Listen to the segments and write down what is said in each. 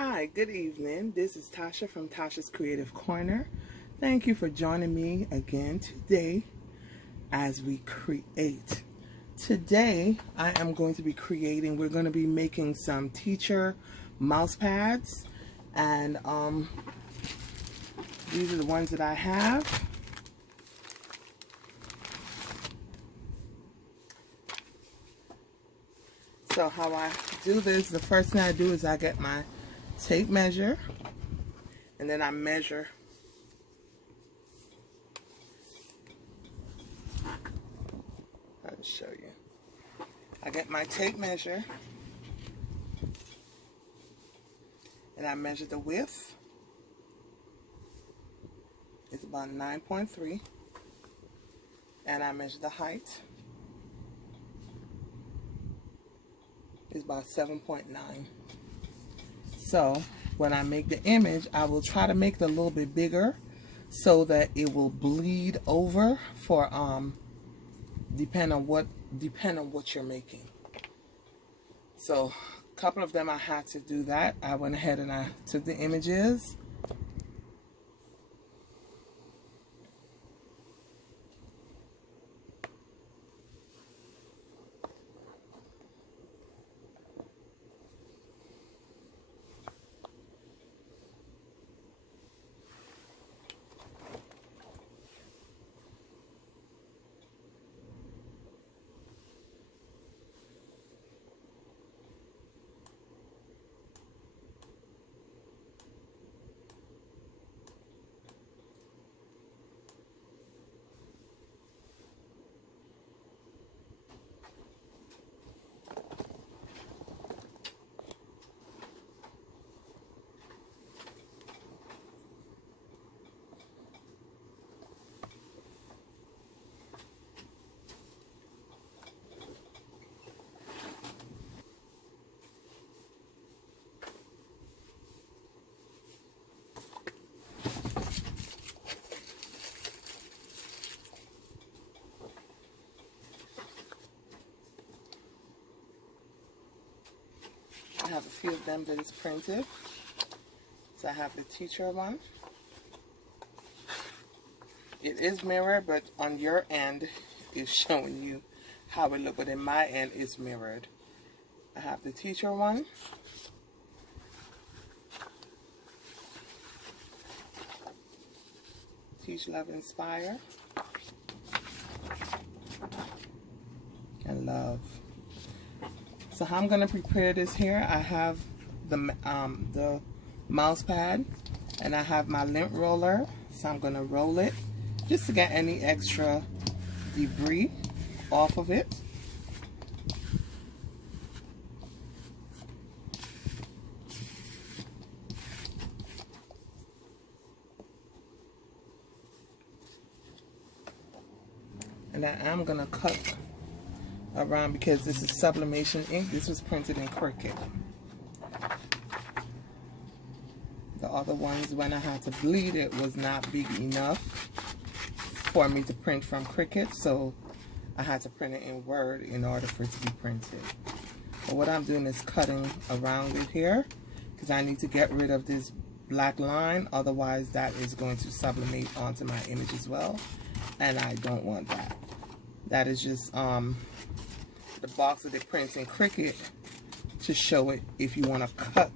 Hi, good evening. This is Tasha from Tasha's Creative Corner. Thank you for joining me again today as we create. Today I am going to be creating, we're going to be making some Teacher Mousepads, and these are the ones that I have. So how I do this, the first thing I do is I get my tape measure, and then I measure I'll show you. I get my tape measure and I measure the width. It's about 9.3, and I measure the height. It's about 7.9. So when I make the image, I will try to make it a little bit bigger so that it will bleed over for depend on what you're making. So a couple of them I had to do that. I went ahead and I took the images. I have a few of them that is printed. So I have the teacher one. It is mirrored, but on your end it's showing you how it looks, but in my end it's mirrored. I have the teacher one. Teach, Love, Inspire. And Love. So how I'm going to prepare this here, I have the mouse pad, and I have my lint roller. So I'm going to roll it just to get any extra debris off of it. And I am going to cut around because this is sublimation ink. This was printed in Cricut. The other ones, when I had to bleed it, was not big enough for me to print from Cricut, so I had to print it in Word in order for it to be printed. But what I'm doing is cutting around it here because I need to get rid of this black line, otherwise that is going to sublimate onto my image as well, and I don't want that. That is just the box that it prints in Cricut to show it if you want to cut,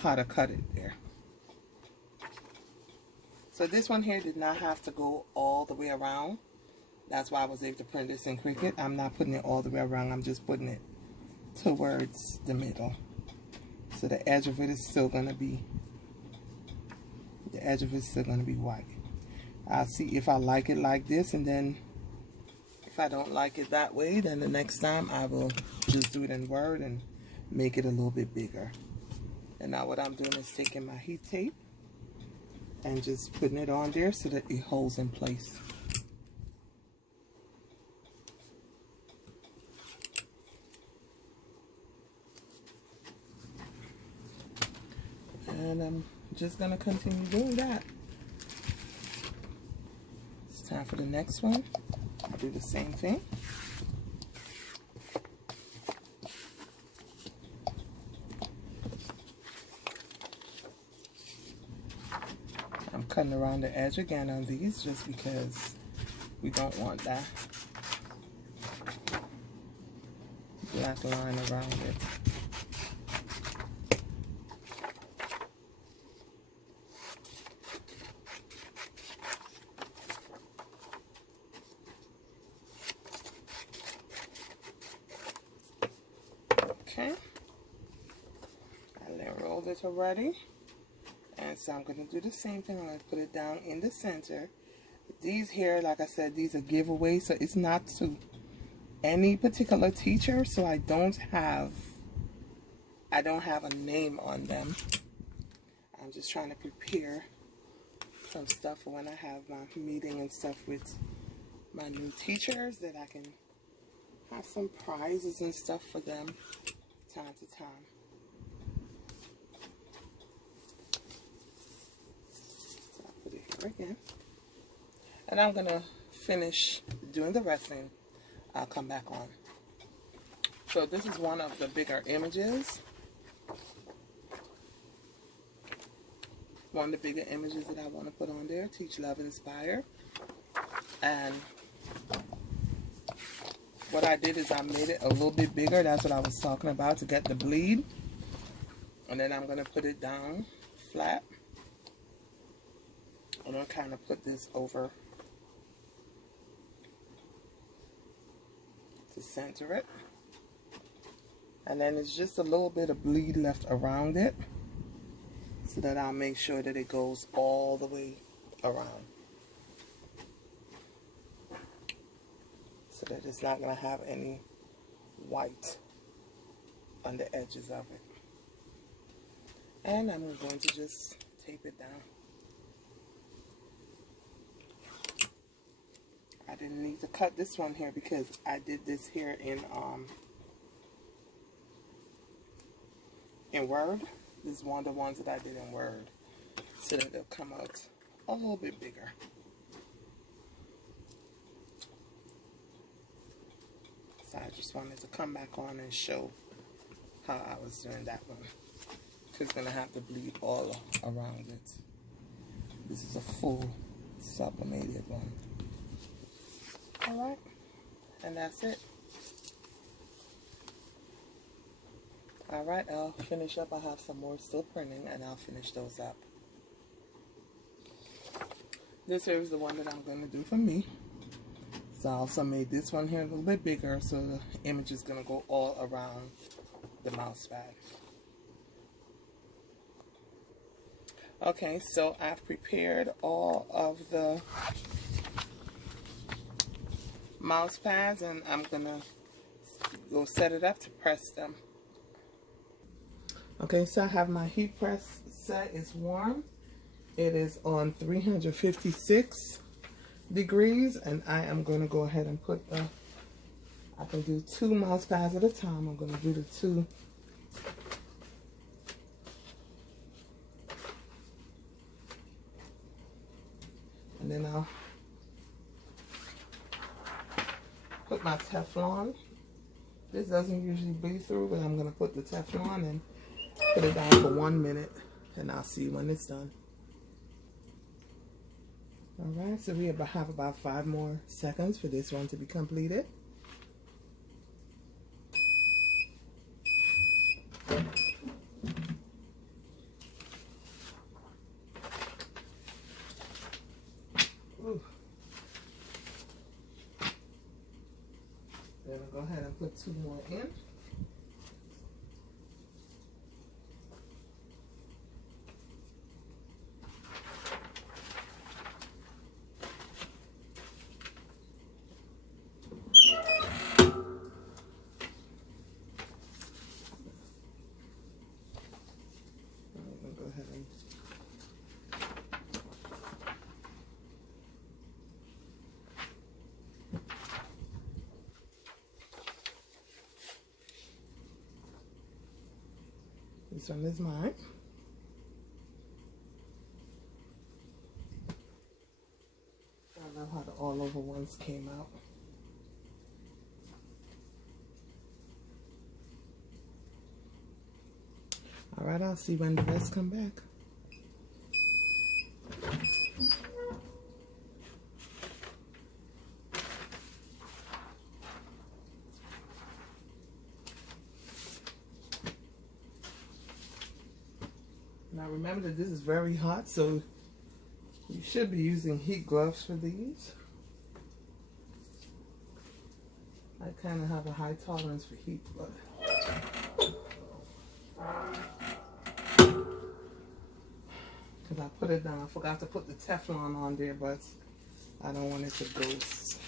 how to cut it there. So this one here did not have to go all the way around. That's why I was able to print this in Cricut. I'm not putting it all the way around. I'm just putting it towards the middle. So the edge of it is still going to be, white. I'll see if I like it like this, and then if I don't like it that way, then the next time I will just do it in Word and make it a little bit bigger. And now what I'm doing is taking my heat tape and just putting it on there so that it holds in place. And I'm just going to continue doing that. It's time for the next one. I'll do the same thing. cutting around the edge again on these just because we don't want that black line around it. Okay, I then rolled it already, and so I'm going to do the same thing. I'm going to put it down in the center. These here, like I said, these are giveaways, so it's not to any particular teacher, so I don't have a name on them. I'm just trying to prepare some stuff for when I have my meeting and stuff with my new teachers, that I can have some prizes and stuff for them time to time. So I'll put it here again. And I'm going to finish doing the resting. I'll come back on. So this is one of the bigger images. One of the bigger images that I want to put on there. Teach, Love, Inspire. And what I did is I made it a little bit bigger. That's what I was talking about, to get the bleed. And then I'm going to put it down flat. I'm going to kind of put this over to center it. And then it's just a little bit of bleed left around it, so that I'll make sure that it goes all the way around, so that it's not going to have any white on the edges of it. And I'm going to just tape it down. I didn't need to cut this one here because I did this here in Word. This is one of the ones that I did in Word, so that it'll come out a little bit bigger. So I just wanted to come back on and show how I was doing that one. It's going to have to bleed all around it. This is a full sublimated one. Alright, and that's it. Alright, I'll finish up. I have some more still printing, and I'll finish those up. This here is the one that I'm going to do for me. So I also made this one here a little bit bigger, so the image is going to go all around the mouse pad. Okay, so I've prepared all of the mouse pads, and I'm going to go set it up to press them. Okay, so I have my heat press set. It's warm. It is on 356 degrees, and I am going to go ahead and put I can do 2 mouse pads at a time. I'm going to do the 2. And then I'll put my Teflon. This doesn't usually bleed through, but I'm going to put the Teflon and put it down for 1 minute, and I'll see when it's done. Alright, so we have about 5 more seconds for this one to be completed. Ooh. Then I'll go ahead and put 2 more in. This one is mine. I love how the all over ones came out. Alright, I'll see when the rest come back. Now remember that this is very hot, so you should be using heat gloves for these. I kind of have a high tolerance for heat, but because I put it down, I forgot to put the Teflon on there, but I don't want it to ghost,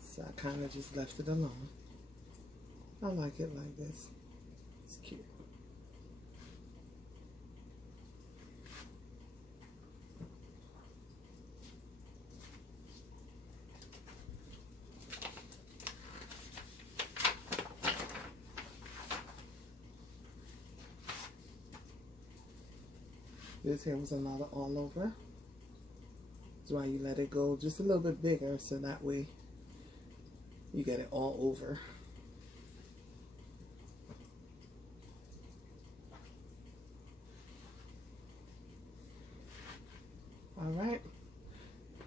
so I kind of just left it alone. I like it like this. It's cute. This here was another all over. That's why you let it go just a little bit bigger, so that way you get it all over. All right,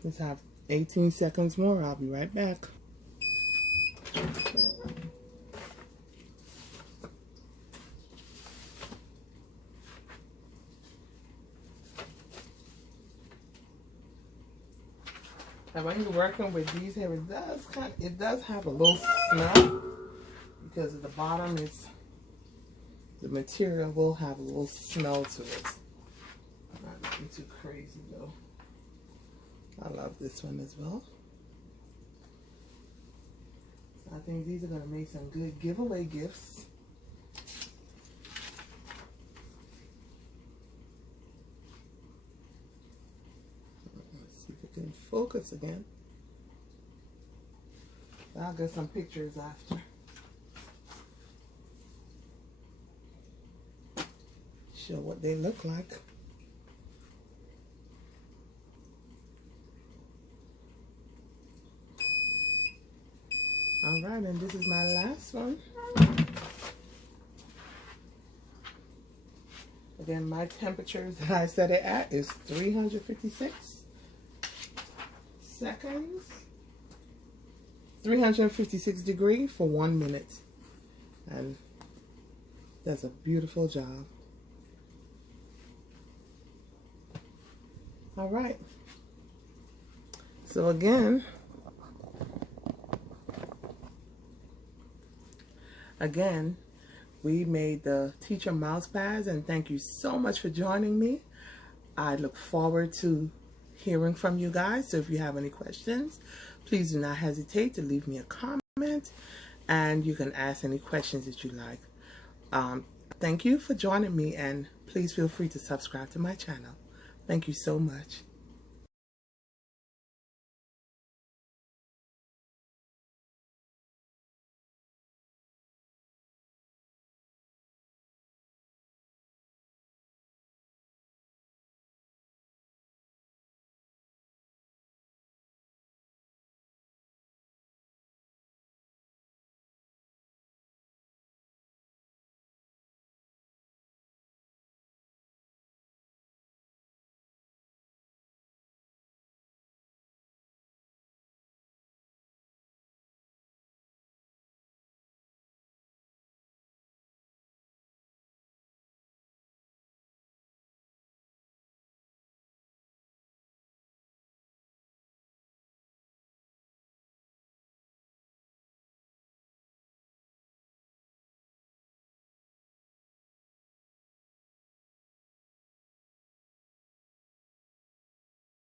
let's have 18 seconds more. I'll be right back. And when you're working with these here, it does have a little smell because at the bottom is the material will have a little smell to it. Not looking too crazy though. I love this one as well. So I think these are going to make some good giveaway gifts. Let's see if it can focus again. I'll get some pictures after. Show what they look like. All right, and this is my last one. Again, my temperature that I set it at is 356 seconds. 356 degrees for 1 minute. And that's a beautiful job. All right. So again, we made the Teacher Mousepads, and thank you so much for joining me. I look forward to hearing from you guys. So if you have any questions, please do not hesitate to leave me a comment, and you can ask any questions that you like. Thank you for joining me, and please feel free to subscribe to my channel. Thank you so much.